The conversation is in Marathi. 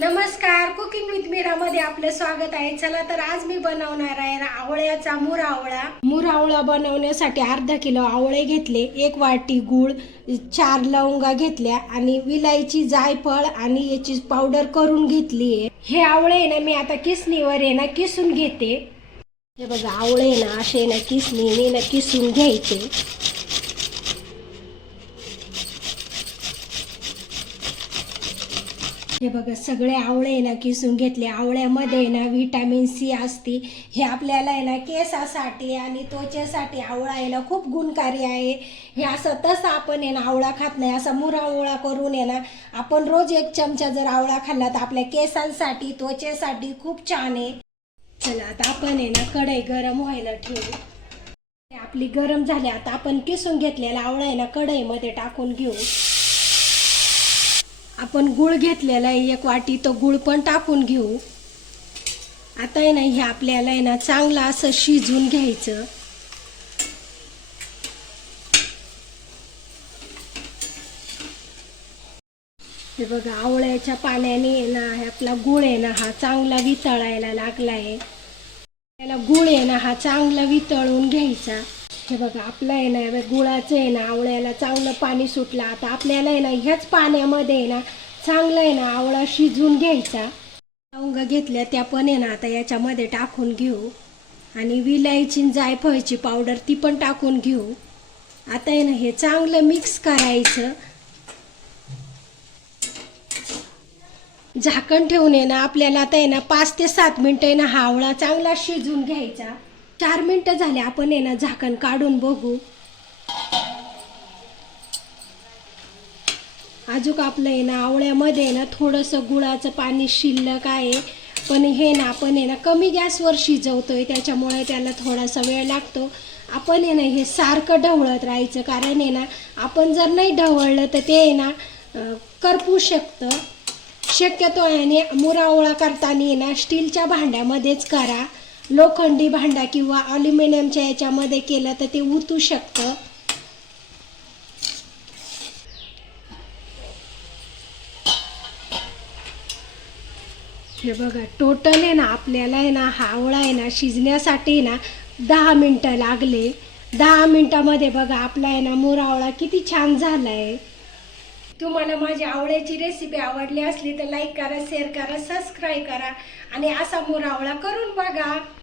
नमस्कार, कुकिंग विथ मीरा मध्ये आपलं स्वागत आहे. चला तर आज मी बनवणार आहे आवळ्याचा मुरावळा. मुरावळा बनवण्यासाठी अर्धा किलो आवळे घेतले, 1 वाटी गूळ, 4 लवंगा घेतल्या आणि विलायची, जायफळ आणि याची पावडर करून घेतली आहे. हे आवळे ना मी आता किसणीवर आहे ना किसून घेते. हे बघा आवळे ना असे ना किसणीने ना किसून घ्यायचे. हे बघा सगळे आवळे ना किसून घेतले. आवळ्यामध्ये ना व्हिटॅमिन सी असते. हे आपल्याला आहे ना केसासाठी आणि त्वचेसाठी आवळा आहे ना खूप गुणकारी आहे. हे असं तसं आपण आहे ना आवळा खात नाही, असा मुरावळा करून आहे ना आपण रोज 1 चमचा जर आवळा खाल्ला तर आपल्या केसांसाठी त्वचेसाठी खूप छान आहे. चला आता आपण आहे ना कढई गरम व्हायला ठेवू. आपली गरम झाली. आता आपण किसून घेतलेला आवळा आहे ना कढईमध्ये टाकून घेऊ. आपण गूळ घेतलेला आहे 1 वाटी, तो गूळ पण टाकून घेऊ. आता आहे ना हे आपल्याला आहे ना चांगलं असं शिजवून घ्यायचं. हे बघा आवळ्याच्या पाण्याने आहे ना आपला गूळ आहे ना हा चांगला वितळायला लागला आहे. त्याला गूळ आहे ना हा चांगला वितळून घ्यायचा. हे बघा आपलं आहे ना गुळाचं आहे ना आवळ्याला चांगलं पाणी सुटलं. आता आपल्याला आहे ना ह्याच पाण्यामध्ये आहे ना चांगलं आहे ना आवळा शिजवून घ्यायचा. लवंगा घेतल्या त्या पण आहे ना आता याच्यामध्ये टाकून घेऊ आणि विलायची, जायफळची पावडर ती पण टाकून घेऊ. आता आहे ना हे चांगलं मिक्स करायचं. झाकण ठेवून आहे ना आपल्याला आता आहे ना 5 ते 7 मिनिटं आहे ना हा आवळा चांगला शिजवून घ्यायचा. 4 मिनिटं झाले. आपण आहे ना झाकण काढून बघू. अजून आपलं आहे ना आवळ्यामध्ये आहे ना थोडंसं गुळाचं पाणी शिल्लक आहे, पण हे ना आपण आहे ना कमी गॅसवर शिजवतोय त्याच्यामुळे त्याला थोडासा वेळ लागतो. आपण आहे ना हे सारखं ढवळत राहायचं, कारण आहे ना आपण जर नाही ढवळलं तर ते आहे ना करपू शकतं. शक्यतो आहे मुरावळा करताना आहे ना स्टीलच्या भांड्यामध्येच करा. लोखंडी भांडा किंवा ॲल्युमिनियमच्या याच्यामध्ये केलं तर ते उतू शकतं. हे बघा टोटल आहे ना आपल्याला आहे ना हा आवळा आहे ना शिजण्यासाठी ना 10 मिनिटं लागले. 10 मिनिटामध्ये बघा आपला आहे ना मुरावळा किती छान झाला आहे. तुम्हाला माझी आवळ्याची रेसिपी आवडली असली तर लाईक करा, शेअर करा, सबस्क्राईब करा आणि असा मुरावळा करून बघा.